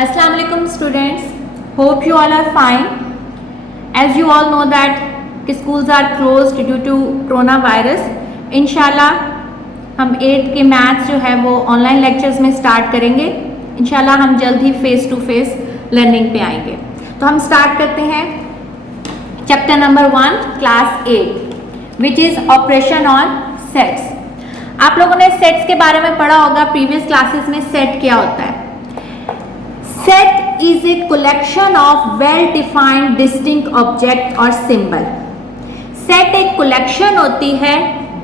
Assalamu alaikum students, hope you all are fine. As you all know that schools are closed due to coronavirus. इंशाल्लाह हम 8th के maths जो है वो online lectures में start करेंगे. इंशाल्लाह हम जल्द ही फेस टू फेस लर्निंग पे आएंगे. तो हम स्टार्ट करते हैं chapter number 1 class 8 which is operation on sets. आप लोगों ने सेट्स के बारे में पढ़ा होगा प्रीवियस क्लासेस में. सेट क्या होता है? Set is a collection of well defined distinct object और सिंबल. सेट एक कलेक्शन होती है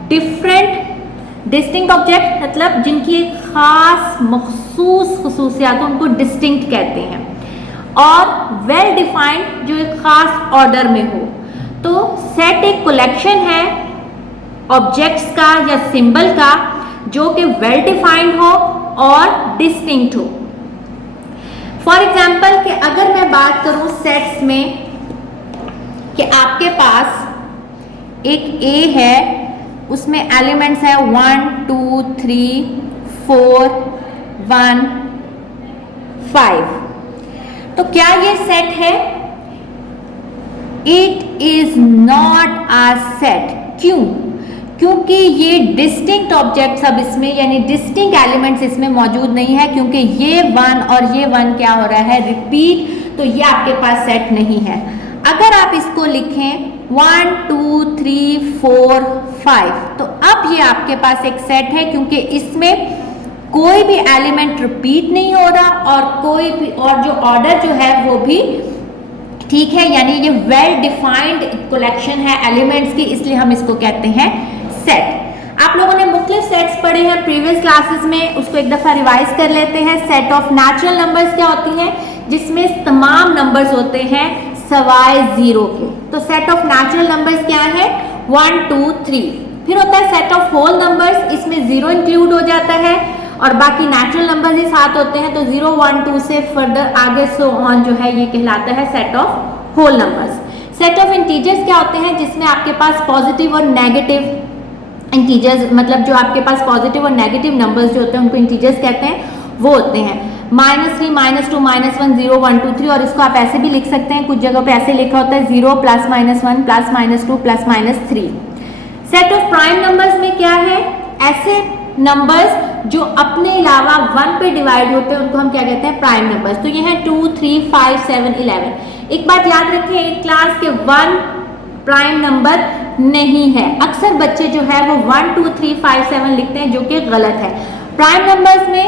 डिफरेंट डिस्टिंक्ट ऑब्जेक्ट, मतलब जिनकी एक खास मखसूस खसूसियात उनको डिस्टिंक्ट कहते हैं, और वेल डिफाइंड जो एक खास ऑर्डर में हो. तो सेट एक कलेक्शन है ऑब्जेक्ट्स का या सिंबल का जो कि वेल डिफाइंड हो और डिस्टिंक्ट हो. फॉर एग्जाम्पल कि अगर मैं बात करूं सेट्स में कि आपके पास एक ए है, उसमें एलिमेंट्स है 1 2 3 4 1 5. तो क्या ये सेट है? It is not a set. क्यों? क्योंकि ये डिस्टिंक्ट ऑब्जेक्ट्स अब इसमें यानी डिस्टिंक्ट एलिमेंट्स इसमें मौजूद नहीं है, क्योंकि ये 1 और ये 1 क्या हो रहा है? रिपीट. तो ये आपके पास सेट नहीं है. अगर आप इसको लिखें 1 2 3 4 5, तो अब ये आपके पास एक सेट है, क्योंकि इसमें कोई भी एलिमेंट रिपीट नहीं हो रहा और कोई भी और जो ऑर्डर जो है वो भी ठीक है, यानी ये वेल डिफाइंड कलेक्शन है एलिमेंट्स की, इसलिए हम इसको कहते हैं सेट. आप लोगों ने मुख्तलिफ सेट्स पढ़े हैं प्रीवियस क्लासेस में, उसको एक दफा रिवाइज कर लेते हैं. सेट ऑफ नेचुरल नंबर्स क्या होती हैं? जिसमें तमाम नंबर्स होते हैं सवाए 0 के. तो सेट ऑफ नेचुरल नंबर्स क्या है? 1 2 3. फिर होता है सेट ऑफ होल नंबर्स, इसमें 0 इंक्लूड हो जाता है और बाकी नेचुरल नंबर्स ही साथ होते हैं. तो 0 1 2 से फर्दर आगे सो ऑन जो है ये कहलाता है set of whole numbers. Set of integers क्या होते हैं? जिसमें आपके पास पॉजिटिव और नेगेटिव इंटीजर्स, मतलब जो आपके पास पॉजिटिव और नेगेटिव नंबर्स जो होते हैं उनको इंटीजर्स कहते हैं, वो होते हैं -3 -2 -1 0 1 2 3. और इसको आप ऐसे भी लिख सकते हैं, कुछ जगह पे ऐसे लिखा होता है 0 +-1 +-2 +-3. सेट ऑफ प्राइम नंबर्स में क्या है? ऐसे नंबर्स जो अपने अलावा 1 पे डिवाइड होते हैं उनको हम क्या कहते हैं? Prime numbers. तो ये है 2 3 5 7 11. एक बात याद रखें, एक क्लास के 1 प्राइम नंबर नहीं है. अक्सर बच्चे जो है वो 1 2 3 5 7 लिखते हैं, जो कि गलत है. प्राइम नंबर्स में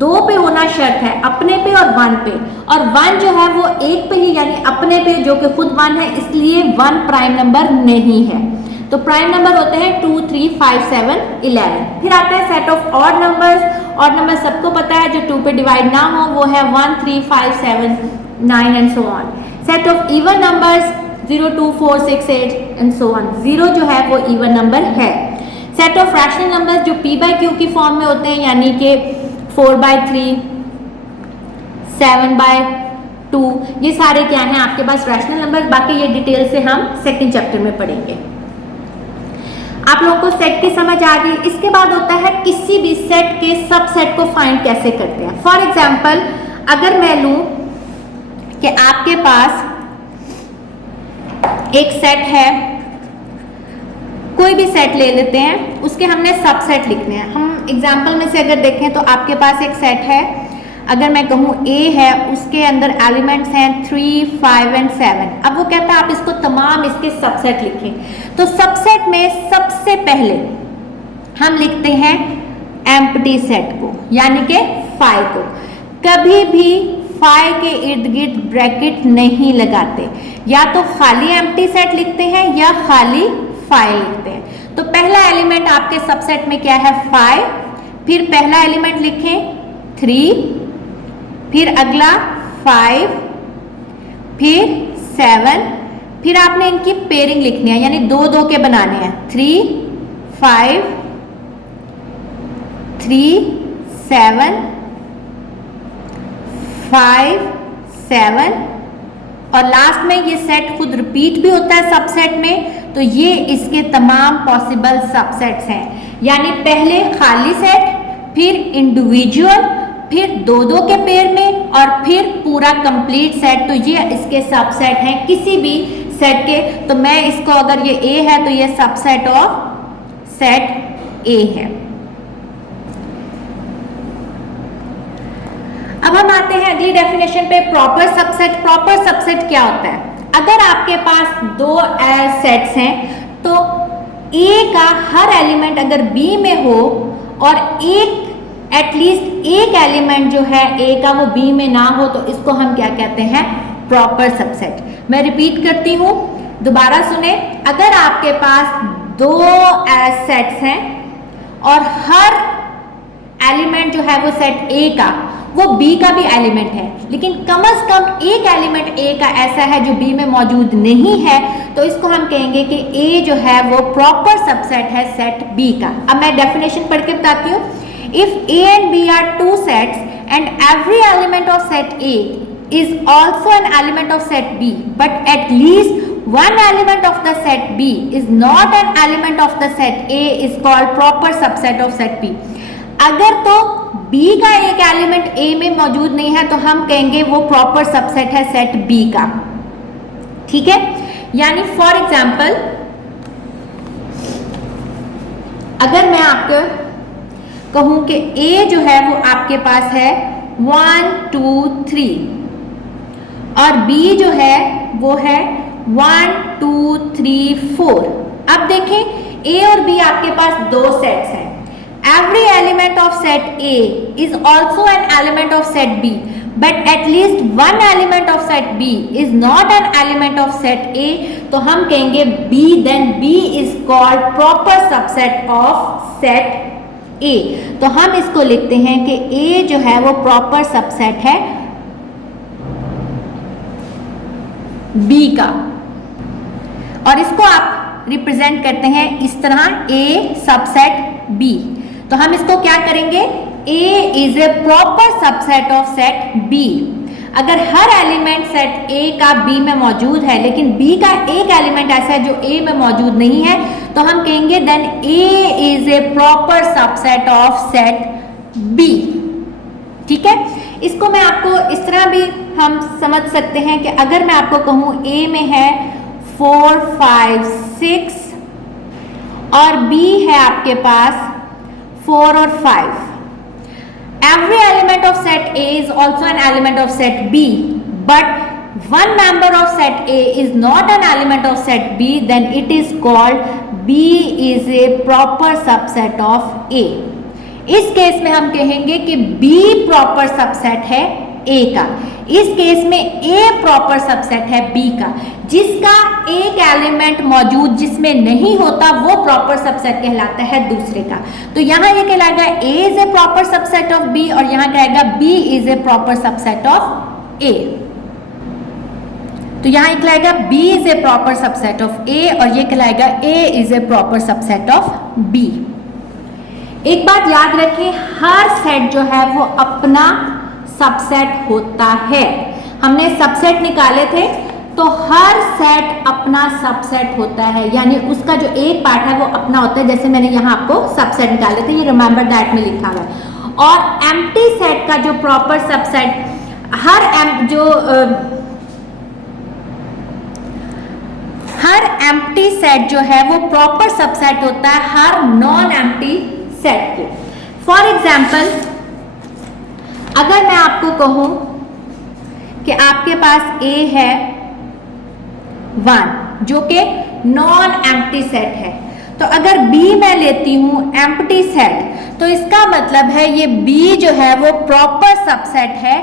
2 पे होना शर्त है, अपने पे और 1 पे, और 1 जो है वो 1 पे ही यानी अपने पे जो कि खुद 1 है, इसलिए 1 प्राइम नंबर नहीं है. तो प्राइम नंबर होते हैं 2 3 5 7 11. फिर आता है set of odd numbers. Odd number सबको पता है जो 2 पे डिवाइड ना हो, वो है 1 3 5 7 9 and so on. Set of even numbers 0 2 4 6 8 and so on. 0 जो है वो इवन नंबर है. सेट ऑफ रैशनल नंबर्स जो p/q की फॉर्म में होते हैं, यानी कि 4/3 7/2, ये सारे क्या हैं आपके पास? Rational number. बाकी ये डिटेल से हम सेकंड चैप्टर में पढ़ेंगे. आप लोगों को सेट की समझ आ गई. इसके बाद होता है किसी भी सेट के सबसेट को फाइंड कैसे करते हैं. फॉर एग्जाम्पल अगर मैं लूं कि आपके पास एक सेट है, कोई भी सेट ले लेते हैं, उसके हमने सबसेट लिखने हैं. हम एग्जाम्पल में से अगर देखें तो आपके पास एक सेट है, अगर मैं कहूँ A है, उसके अंदर एलिमेंट्स हैं 3 5 एंड 7. अब वो कहता है आप इसको तमाम इसके सबसेट लिखें. तो सबसेट में सबसे पहले हम लिखते हैं एम्प्टी सेट को, यानी कि 5 को. कभी भी 5 के इर्द गिर्द ब्रैकेट नहीं लगाते, या तो खाली एम्प्टी सेट लिखते हैं या खाली 5 लिखते हैं. तो पहला एलिमेंट आपके सबसेट में क्या है? 5. फिर पहला एलिमेंट लिखें 3, फिर अगला 5, फिर 7, फिर आपने इनकी पेयरिंग लिखनी है, यानी 2 2 के बनाने हैं. 3 5 3 7 5 7, और लास्ट में ये सेट खुद रिपीट भी होता है सबसेट में. तो ये इसके तमाम पॉसिबल सबसेट्स हैं, यानी पहले खाली सेट, फिर इंडिविजुअल, फिर 2 2 के पेयर में, और फिर पूरा कंप्लीट सेट, तो ये इसके सबसेट हैं किसी भी सेट के। तो मैं इसको, अगर ये ए है तो ये सबसेट ऑफ सेट ए है। अब हम आते हैं अगली डेफिनेशन पे, प्रॉपर सबसेट। प्रॉपर सबसेट क्या होता है? अगर आपके पास दो सेट्स हैं तो ए का हर एलिमेंट अगर बी में हो और एक एटलीस्ट एक एलिमेंट जो है ए का वो बी में ना हो, तो इसको हम क्या कहते हैं? Proper subset. मैं रिपीट करती हूँ, दोबारा सुने। अगर आपके पास दो सेट्स हैं और हर एलिमेंट जो है वो सेट ए का वो बी का भी एलिमेंट है, लेकिन कम से कम एक एलिमेंट ए का ऐसा है जो बी में मौजूद नहीं है, तो इसको हम कहेंगे कि ए जो है वो प्रॉपर सबसेट है सेट बी का। अब मैं डेफिनेशन पढ़ के बताती हूँ। If A and B are two sets and every element of set A is also an element of set B, but at least one element of the set B is not an element of the set A is called proper subset of set B. अगर तो B का एक element A में मौजूद नहीं है तो हम कहेंगे वो प्रॉपर सबसेट है सेट B का। ठीक है, यानी फॉर एग्जाम्पल अगर मैं आपको कहूं कि A जो है वो आपके पास है 1 2 3 और B जो है वो है 1 2 3 4। अब देखें A और B आपके पास दो सेट्स हैं। Every element of set A is also an element of set B, but at least one element of set B is not an element of set A, तो हम कहेंगे B, then B is called proper subset of set A। तो हम इसको लिखते हैं कि A जो है वो प्रॉपर सबसेट है B का, और इसको आप रिप्रेजेंट करते हैं इस तरह A सबसेट B। तो हम इसको क्या करेंगे? A is a proper subset of set B। अगर हर एलिमेंट सेट A का B में मौजूद है लेकिन B का एक एलिमेंट ऐसा है जो A में मौजूद नहीं है, तो हम कहेंगे then A is a proper subset of set B। ठीक है, इसको मैं आपको इस तरह भी हम समझ सकते हैं कि अगर मैं आपको कहूँ A में है 4 5 6 और B है आपके पास 4 और 5। Every element of set A is also an element of set B, but one member of set A is not an element of set B, then it is called B is a proper subset of A। इस case में हम कहेंगे कि B proper subset है A का। इस case में A proper subset है B का। जिसका एक एलिमेंट मौजूद जिसमें नहीं होता वो प्रॉपर सबसेट कहलाता है दूसरे का। तो यहाँ ये कहलाएगा A is a proper subset of B और यहाँ कहेगा B is a proper subset of A। तो यहाँ कहलाएगा B is a proper subset of A और ये कहलाएगा A is a proper subset of B। एक बात याद रखें, हर सेट जो है वो अपना सबसेट होता है। हमने सबसेट निकाले थे तो हर सेट अपना सबसेट होता है, यानी उसका जो एक पार्ट है वो अपना होता है। जैसे मैंने यहाँ आपको सबसेट निकाले थे, ये रिमेंबर दैट में लिखा हुआ है। और एम्प्टी सेट का जो प्रॉपर सबसेट हर एम्प्टी सेट जो है वो प्रॉपर सबसेट होता है हर नॉन एम्प्टी सेट के। फॉर एग्जाम्पल अगर मैं आपको कहूं कि आपके पास A है 1 जो कि नॉन एम्प्टी सेट है, तो अगर B मैं लेती हूं एम्प्टी सेट, तो इसका मतलब है ये B जो है वो प्रॉपर सबसेट है,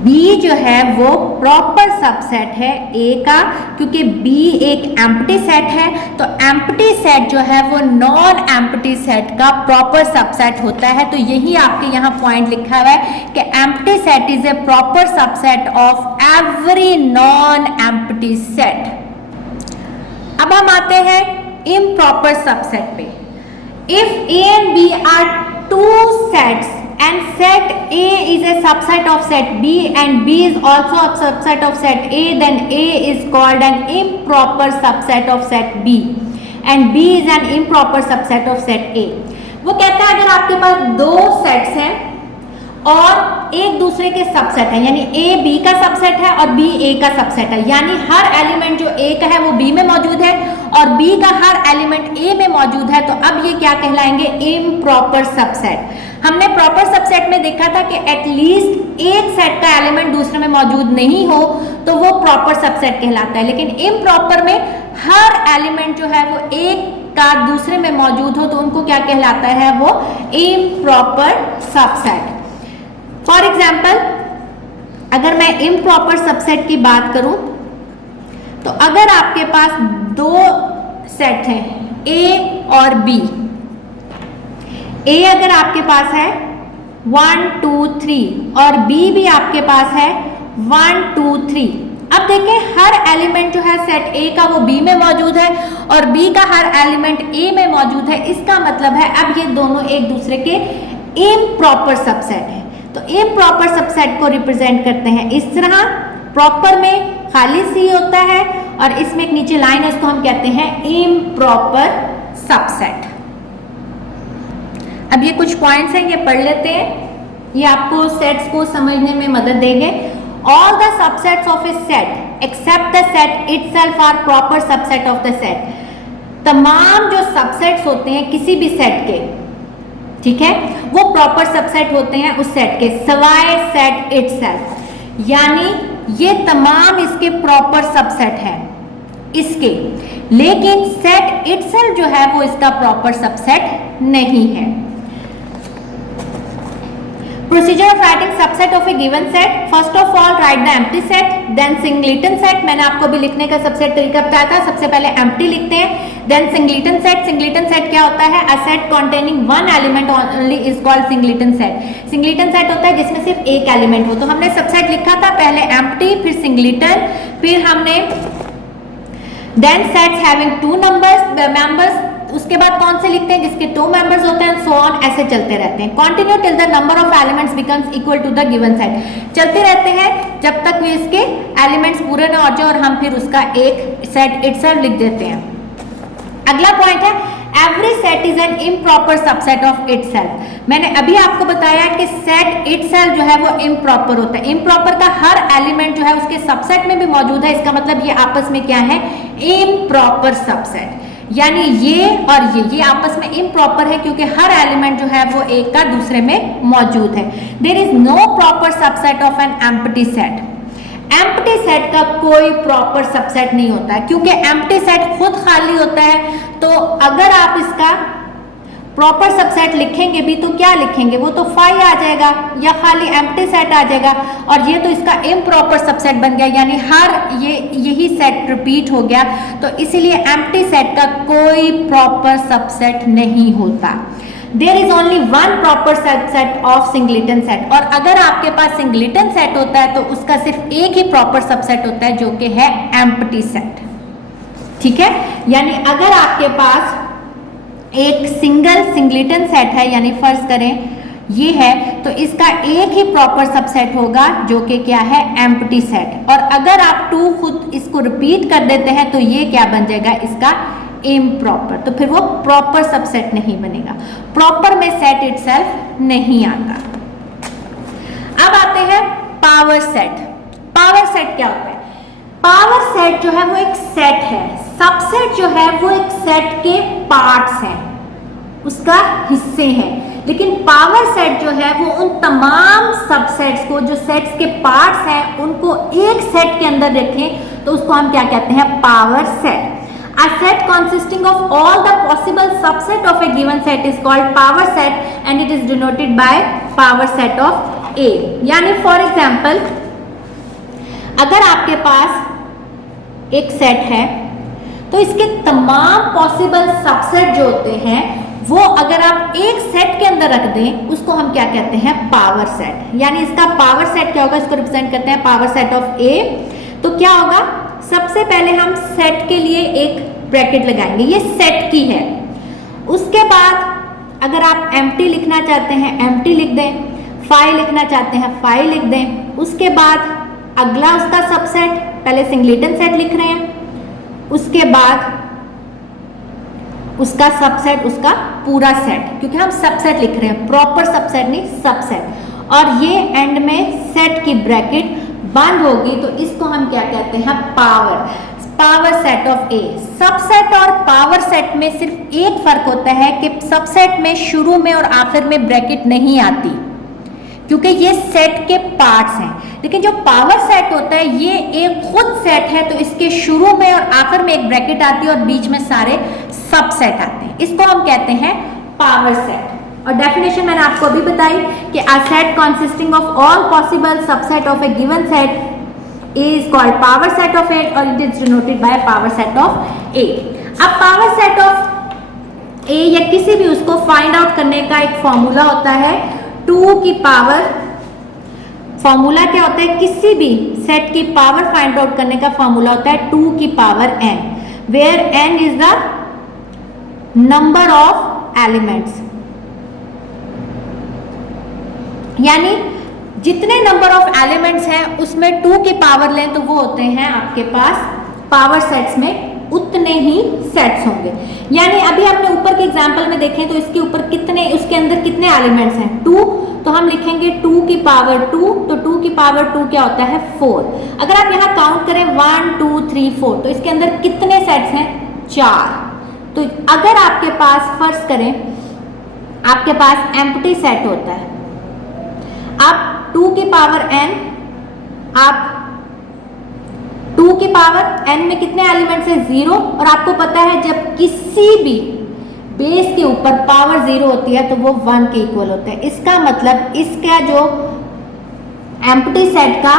B जो है वो प्रॉपर सबसेट है A का, क्योंकि B एक एम्प्टी सेट है। तो एम्प्टी सेट जो है वो नॉन एम्प्टी सेट का प्रॉपर सबसेट होता है। तो यही आपके यहाँ पॉइंट लिखा हुआ है कि empty set is a proper subset of every non empty set. अब हम आते हैं इम्प्रॉपर सबसेट पे। If A and B are two sets and set A is a subset of set B and B is also a subset of set A, then A is called an improper subset of set B and B is an improper subset of set A, वो कहता है अगर आपके पास दो sets हैं और एक दूसरे के सबसेट है, यानी ए बी का सबसेट है और बी ए का सबसेट है, यानी हर एलिमेंट जो ए का है वो बी में मौजूद है और बी का हर एलिमेंट ए में मौजूद है, तो अब ये क्या कहलाएंगे? Improper subset. हमने प्रॉपर सबसेट में देखा था कि एटलीस्ट एक सेट का एलिमेंट दूसरे में मौजूद नहीं हो तो वो प्रॉपर सबसेट कहलाता है, लेकिन इम्प्रॉपर में हर एलिमेंट जो है वो एक का दूसरे में मौजूद हो तो उनको क्या कहलाता है? वो इम्प्रॉपर सबसेट। फॉर एग्जाम्पल, अगर मैं इम्प्रॉपर सबसेट की बात करूं तो अगर आपके पास दो सेट हैं ए और बी, ए अगर आपके पास है 1 2 3 और बी भी आपके पास है 1 2 3। अब देखें हर एलिमेंट जो है सेट ए का वो बी में मौजूद है और बी का हर एलिमेंट ए में मौजूद है, इसका मतलब है अब ये दोनों एक दूसरे के इम्प्रॉपर सबसेट है। तो इम्प्रॉपर सबसेट को रिप्रेजेंट करते हैं इस तरह, प्रॉपर में खाली सी होता है और इसमें एक नीचे लाइन है, इसको हम कहते हैं इम्प्रॉपर सबसेट। अब ये कुछ पॉइंट्स हैं, ये पढ़ लेते हैं, ये आपको सेट्स को समझने में मदद देंगे। All the subsets of a set except the set itself are proper subset of the set. तमाम जो सबसेट्स होते हैं किसी भी सेट के, ठीक है, वो प्रॉपर सबसेट होते हैं उस सेट के, सवाए सेट इटसेल्फ, यानी ये तमाम इसके प्रॉपर सबसेट हैं इसके, लेकिन सेट इटसेल्फ जो है वो इसका प्रॉपर सबसेट नहीं है। Procedure of writing subset of a given set, first of all write the empty set, then singleton set. मैंने आपको भी लिखने का सबसेट तरीका बताया था, सबसे पहले एम्प्टी लिखते हैं, then singleton set. Singleton set क्या होता है? A set containing one element only is called singleton set. Singleton set होता है जिसमें सिर्फ एक एलिमेंट हो। तो हमने सबसेट लिखा था, पहले एम्प्टी, फिर सिंगलेटन, फिर हमने then sets having two members, उसके बाद कौन से लिखते हैं? जिसके टू मेंबर्स होते हैं, सो ऑन, ऐसे चलते रहते हैं। Continue till the number of elements becomes equal to the given set, चलते रहते हैं जब तक भी इसके एलिमेंट्स पूरे ना हो जाए और हम फिर उसका एक सेट इटसेल्फ लिख देते हैं। अगला पॉइंट है every set is an improper subset of itself. मैंने अभी आपको बताया कि सेट इटसेल्फ जो है वो इम्प्रॉपर होता है। इम्प्रॉपर का हर एलिमेंट जो है उसके सबसेट में भी मौजूद है, इसका मतलब ये आपस में क्या है? इम्प्रॉपर सबसेट, यानी ये और ये आपस में इम्प्रॉपर है क्योंकि हर एलिमेंट जो है वो एक का दूसरे में मौजूद है। There is no proper subset of an empty set. Empty set का कोई प्रॉपर सबसेट नहीं होता है क्योंकि एम्प्टी सेट खुद खाली होता है। तो अगर आप इसका प्रॉपर सबसेट लिखेंगे भी तो क्या लिखेंगे? वो तो फाई आ जाएगा या खाली एम्प्टी सेट आ जाएगा, और ये तो इसका इम्प्रॉपर सबसेट बन गया, यानी हर यही सेट रिपीट हो गया। तो इसीलिए एम्प्टी सेट का कोई प्रॉपर सबसेट नहीं होता। There is only one proper subset of singleton set, और अगर आपके पास सिंगलेटन सेट होता है तो उसका सिर्फ एक ही प्रॉपर सबसेट होता है जो कि है एम्प्टी सेट। ठीक है, यानी अगर आपके पास एक सिंगल सिंगलेटन सेट है, यानी फर्ज करें ये है, तो इसका एक ही प्रॉपर सबसेट होगा जो कि क्या है? Empty set. और अगर आप टू खुद इसको रिपीट कर देते हैं तो ये क्या बन जाएगा? इसका इम्प्रॉपर। तो फिर वो प्रॉपर सबसेट नहीं बनेगा, प्रॉपर में सेट इटसेल्फ नहीं आता। अब आते हैं पावर सेट। पावर सेट क्या होता है? पावर सेट जो है वो एक सेट है, सबसेट जो है वो एक सेट के पार्ट्स हैं, उसका हिस्से हैं, लेकिन पावर सेट जो है वो उन तमाम सबसेट्स को, जो सेट्स के पार्ट्स हैं, उनको एक सेट के अंदर रखें तो उसको हम क्या कहते हैं? Power set. A set consisting of all the possible subset of a given set is called power set and it is denoted by power set of A। यानी फॉर एग्जाम्पल अगर आपके पास एक सेट है तो इसके तमाम पॉसिबल सबसेट जो होते हैं वो अगर आप एक सेट के अंदर रख दें उसको हम क्या कहते हैं? Power set. यानी इसका पावर सेट क्या होगा? इसको रिप्रेजेंट करते हैं पावर सेट ऑफ ए। तो क्या होगा? सबसे पहले हम सेट के लिए एक ब्रैकेट लगाएंगे, ये सेट की है। उसके बाद अगर आप एम्प्टी लिखना चाहते हैं एम्प्टी लिख दें, फाई लिखना चाहते हैं फाई लिख दें। उसके बाद अगला उसका सबसेट, पहले सिंगलेटन सेट लिख रहे हैं, उसके बाद उसका सबसेट उसका पूरा सेट, क्योंकि हम सबसेट लिख रहे हैं, प्रॉपर सबसेट नहीं, सबसेट। और ये एंड में सेट की ब्रैकेट बंद होगी तो इसको हम क्या कहते हैं, power, power set of A. Subset और पावर सेट में सिर्फ एक फर्क होता है कि सबसेट में शुरू में और आखिर में ब्रैकेट नहीं आती, क्योंकि ये सेट के पार्ट्स हैं। लेकिन जो पावर सेट होता है ये एक खुद सेट है, तो इसके शुरू में और आखिर में एक ब्रैकेट आती है और बीच में सारे सबसेट आते हैं। इसको हम कहते हैं पावर सेट। और डेफिनेशन मैंने आपको अभी बताई कि a set consisting of all possible subset of a given set is called power set of A और it is denoted by power set of A। अब पावर सेट ऑफ A या किसी भी उसको फाइंड आउट करने का एक formula होता है 2 की पावर, फॉर्मूला क्या होता है, किसी भी सेट की पावर फाइंड आउट करने का फॉर्मूला होता है 2 की power n, where n is the number of elements, यानी जितने नंबर ऑफ एलिमेंट्स हैं उसमें 2 की पावर लें तो वो होते हैं आपके पास पावर सेट्स में उतने ही सेट्स होंगे। यानी अभी हमने ऊपर के एग्जांपल में देखें तो इसके ऊपर कितने, उसके अंदर कितने एलिमेंट्स हैं, 2, तो हम लिखेंगे 2 की पावर 2, तो 2 की पावर 2 क्या होता है, 4। अगर आप यहाँ काउंट करें 1 2 3 4 तो इसके अंदर कितने सेट्स हैं, 4। तो अगर आपके पास फर्ज करें आपके पास एम्प्टी सेट होता है, आप 2 की पावर n, आप 2 की पावर n में कितने एलिमेंट्स है, 0, और आपको पता है जब किसी भी बेस के ऊपर पावर 0 होती है तो वो 1 के इक्वल होता है। इसका मतलब इसका जो एम्प्टी सेट का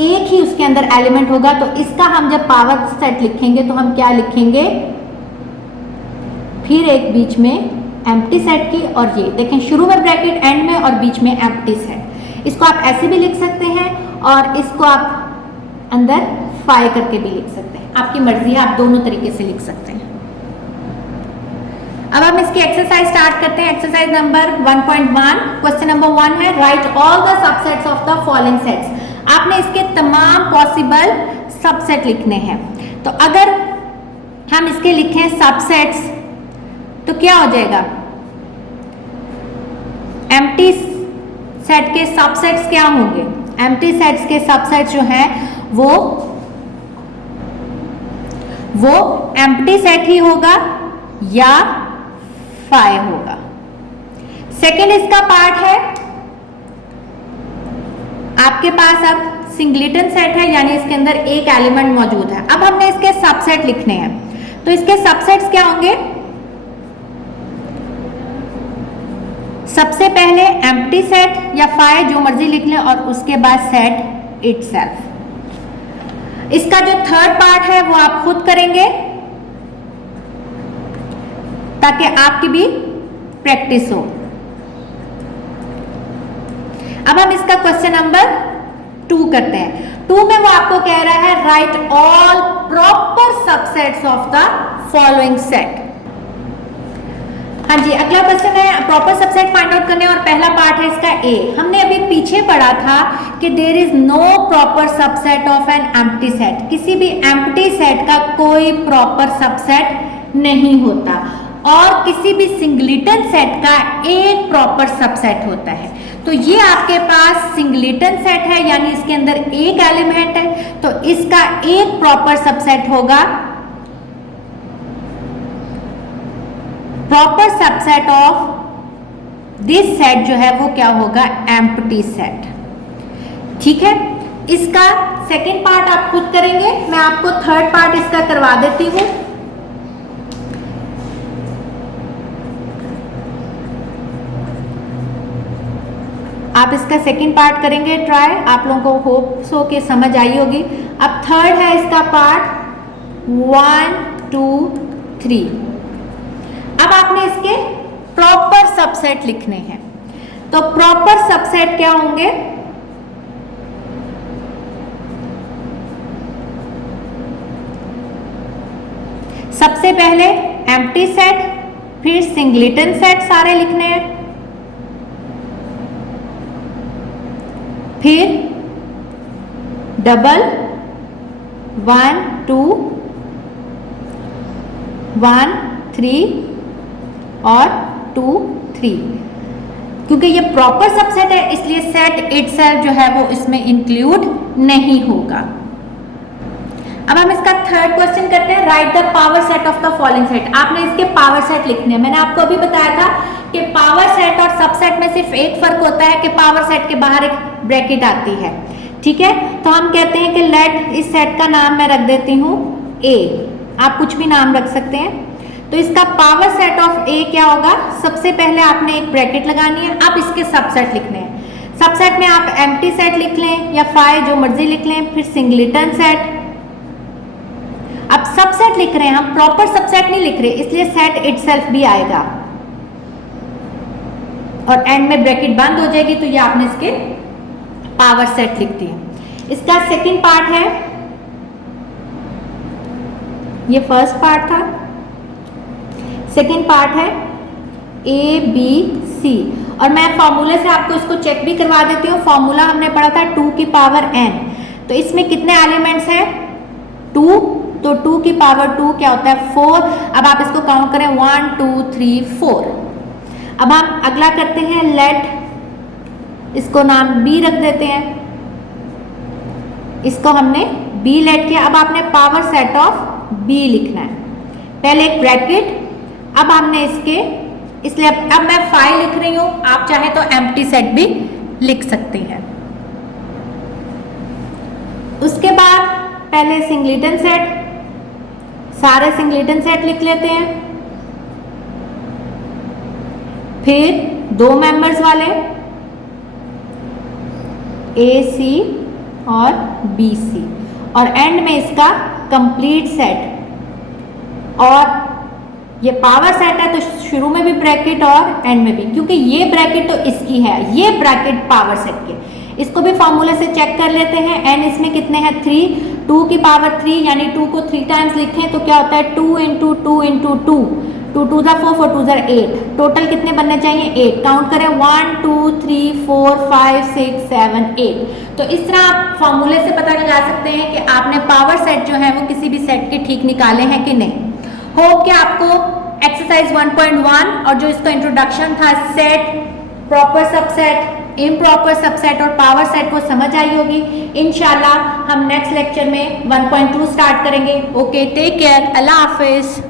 एक ही उसके अंदर एलिमेंट होगा, तो इसका हम जब पावर सेट लिखेंगे तो हम क्या लिखेंगे, फिर एक बीच में एम्प्टी सेट की, और ये देखें शुरू में ब्रैकेट एंड में और बीच में एम्प्टी सेट। इसको आप ऐसे भी लिख सकते हैं और इसको आप अंदर फाई करके भी लिख सकते हैं, आपकी मर्जी है, आप दोनों तरीके से लिख सकते हैं। अब हम इसकी एक्सरसाइज स्टार्ट करते हैं। एक्सरसाइज नंबर 1.1, क्वेश्चन नंबर 1 है right all the subsets of the following sets. आपने इसके तमाम पॉसिबल सबसेट लिखने हैं। तो अगर हम इसके लिखें सबसेट्स तो क्या हो जाएगा, एम्प्टी सेट के सबसेट्स क्या होंगे, एम्प्टी सेट्स के सबसेट्स जो हैं वो एम्प्टी सेट ही होगा या फाई होगा। सेकेंड इसका पार्ट है आपके पास अब सिंगलेटन सेट है, यानी इसके अंदर एक एलिमेंट मौजूद है। अब हमने इसके सबसेट लिखने हैं, तो इसके सबसेट्स क्या होंगे, सबसे पहले एम्प्टी सेट या फाई जो मर्जी लिख लें और उसके बाद सेट इटसेल्फ। इसका जो थर्ड पार्ट है वो आप खुद करेंगे ताकि आपकी भी प्रैक्टिस हो। अब हम इसका क्वेश्चन नंबर 2 करते हैं। 2 में वो आपको कह रहा है right all proper subsets of the following set. हाँ जी, अगला क्वेश्चन है प्रॉपर सबसेट फाइंड आउट करने और पहला पार्ट है इसका ए। हमने अभी पीछे पढ़ा था कि there is no proper subset of an empty set, किसी भी एम्प्टी सेट का कोई प्रॉपर सबसेट नहीं होता, और किसी भी सिंगलेटन सेट का एक प्रॉपर सबसेट होता है। तो ये आपके पास सिंगलेटन सेट है, यानी इसके अंदर एक एलिमेंट है, तो इसका एक प्रॉपर सबसेट होगा, proper subset of this set जो है वो क्या होगा, एम्प्टी सेट। ठीक है, इसका सेकेंड पार्ट आप खुद करेंगे, मैं आपको थर्ड पार्ट इसका करवा देती हूं। आप इसका सेकेंड पार्ट करेंगे ट्राई, आप लोगों को होप सो के समझ आई होगी। अब थर्ड है इसका पार्ट 1 2 3। अब आपने इसके प्रॉपर सबसेट लिखने हैं, तो प्रॉपर सबसेट क्या होंगे, सबसे पहले एम्प्टी सेट, फिर सिंगलेटन सेट सारे लिखने हैं, फिर डबल 1 2 1 3 और 2 3, क्योंकि ये प्रॉपर सबसेट है इसलिए सेट इटसेल्फ जो है वो इसमें इंक्लूड नहीं होगा। अब हम इसका थर्ड क्वेश्चन करते हैं, right the power set of the following set. आपने इसके पावर सेट लिखने हैं। मैंने आपको अभी बताया था कि पावर सेट और सबसेट में सिर्फ एक फर्क होता है कि पावर सेट के बाहर एक ब्रैकेट आती है, ठीक है। तो हम कहते हैं कि लेट, इस सेट का नाम मैं रख देती हूँ ए, आप कुछ भी नाम रख सकते हैं। तो इसका पावर सेट ऑफ ए क्या होगा, सबसे पहले आपने एक ब्रैकेट लगानी है। अब इसके सबसेट लिखने हैं। सबसेट में आप एम्प्टी सेट लिख लें या फाई जो मर्जी लिख लें, फिर सिंगलेटन सेट। अब सबसेट लिख रहे हैं हम, प्रॉपर सबसेट नहीं लिख रहे, इसलिए सेट इटसेल्फ भी आएगा और एंड में ब्रैकेट बंद हो जाएगी, तो ये आपने इसके पावर सेट लिख दिए। इसका सेकंड पार्ट है, ये फर्स्ट पार्ट था, सेकंड पार्ट है ए बी सी। और मैं फॉर्मूले से आपको इसको चेक भी करवा देती हूँ। फॉर्मूला हमने पढ़ा था 2 की पावर n, तो इसमें कितने एलिमेंट्स हैं 2, तो 2 की पावर 2 क्या होता है 4। अब आप इसको काउंट करें 1 2 3 4। अब हम अगला करते हैं लेट, इसको नाम b रख देते हैं, इसको हमने b लेट किया। अब आपने पावर सेट ऑफ b लिखना है, पहले एक ब्रैकेट, अब हमने इसके, इसलिए अब मैं 5 लिख रही हूं, आप चाहे तो एम्प्टी सेट भी लिख सकते हैं। उसके बाद पहले सिंगलेटन सेट, सारे सिंगलेटन सेट लिख लेते हैं, फिर 2 मेंबर्स वाले ए सी और बी सी, और एंड में इसका कंप्लीट सेट। और ये पावर सेट है तो शुरू में भी ब्रैकेट और एंड में भी, क्योंकि ये ब्रैकेट तो इसकी है, ये ब्रैकेट पावर सेट के। इसको भी फॉर्मूले से चेक कर लेते हैं। एन इसमें कितने हैं 3, 2 की पावर 3 यानी 2 को 3 टाइम्स लिखें तो क्या होता है 2 इंटू 2 इंटू 2, 2 2 4 4 2 8, टोटल कितने बनने चाहिए 8। काउंट करें 1 2 3 4 5 6 7 8। तो इस तरह आप फॉर्मूले से पता लगा सकते हैं कि आपने पावर सेट जो है वो किसी भी सेट के ठीक निकाले हैं कि नहीं। होप कि आपको एक्सरसाइज 1.1 और जो इसका इंट्रोडक्शन था set, proper subset, improper subset और पावर सेट वो समझ आई होगी। इंशाल्लाह हम नेक्स्ट लेक्चर में 1.2 स्टार्ट करेंगे। ओके, टेक केयर, अल्लाह हाफिज।